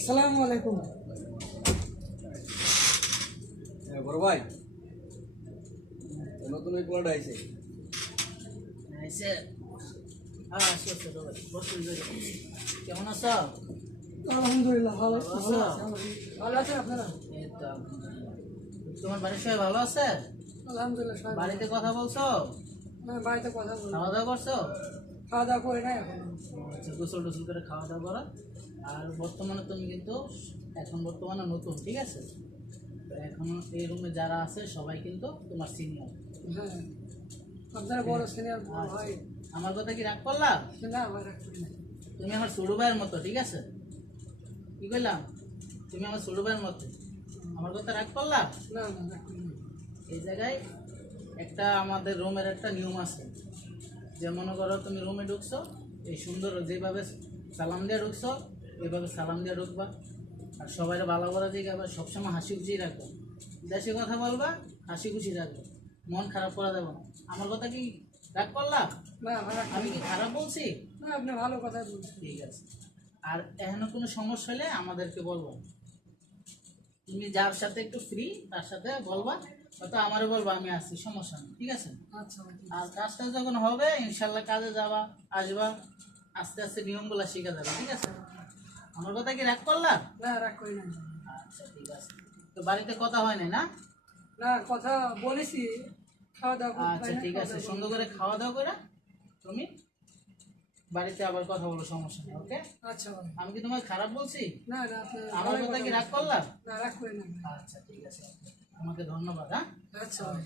আসসালামু আলাইকুম। বড় ভাই, নতুন ওই পোলাটা আইছে। কেমন আছো? আলহামদুলিল্লাহ ভালো ভালো ভালো আছো? আছি। ভালো আছেন আপনারা? এই তো আলহামদুলিল্লাহ। তোমার বাড়ির সবাই ভালো আছে? আলহামদুলিল্লাহ সবাই ভালো বাড়িতে আছে। কথা বলছো? আমি বাড়িতে কথা বলি, খাওয়া দাওয়া করছো? খাওয়া দাওয়া করি নাই এখন। আচ্ছা, গোসল টোসল করে খাওয়া দাওয়া করো। আর বর্তমানে তুমি কিন্তু এখন বর্তমানে নতুন, ঠিক আছে? তো এখন এই রুমে যারা আছে সবাই কিন্তু তোমার সিনিয়র। হ্যাঁ, আপনারা বড় সিনিয়র বড় ভাই। আমার কথা কি রাগ করলা? না আমার রাখবেন না। তুমি আমার ছোট ভাইয়ের মতো, ঠিক আছে? কি কইলাম? তুমি আমার ছোট ভাইয়ের মতো। আমার কথা রাগ করলা? না না রাখবেন না। এই জায়গায় একটা আমাদের রুমের একটা নিয়ম আছে, যে মনে করো তুমি রুমে ঢুকছো, এই সুন্দর যেভাবে সালাম দিয়ে ঢুকছো এইভাবে সালাম দিয়ে ঢুকবা। আর সবাই ভালো করে দিকে আবার সবসময় হাসি খুশি রাখবো। দেশে কথা বলবা, হাসি খুশি রাখবো, মন খারাপ করা দেবো না। আমার কথা কি রাগ করলা? না আমার রাখবেন আমি কি খারাপ বলছি? না, আপনি ভালো কথা বলছেন। ঠিক আছে। আর এখনো কোনো সমস্যা হলে আমাদেরকে বলবো। তুমি যার সাথে একটু ফ্রি তার সাথে বলবা, হয়তো আমারও বলবা, আমি আসছি, সমস্যা নেই, ঠিক আছে? আচ্ছা ভাই, ঠিক আর আছে। কাজটা যখন হবে ইনশাল্লাহ কাজে যাবা, আসবা, আস্তে আস্তে নিয়মগুলো শিখে যাবে, ঠিক আছে? আমার কথা কি রাগ করলা? না রাগ করি নাই। আচ্ছা ঠিক আছে। তো বাড়িতে কথা হয় নাই না? না কথা বলেছি, খাওয়া দাওয়া করতে আচ্ছা পারি না, ঠিক খাওয়া আছে, দাওয়া সুন্দর করে খাওয়া দাওয়া করে তুমি বাড়িতে আবার কথা বলো, সমস্যা নেই, ওকে? করবো। আচ্ছা ভাই। আমি কি তোমাকে খারাপ বলছি? না না আপনি আমার ভালোই কথা কথা কি রাগ বলছেন। করলা? না রাগ করি না। আচ্ছা ঠিক আছে, আমাকে ধন্যবাদ। হ্যাঁ, আচ্ছা ভাই।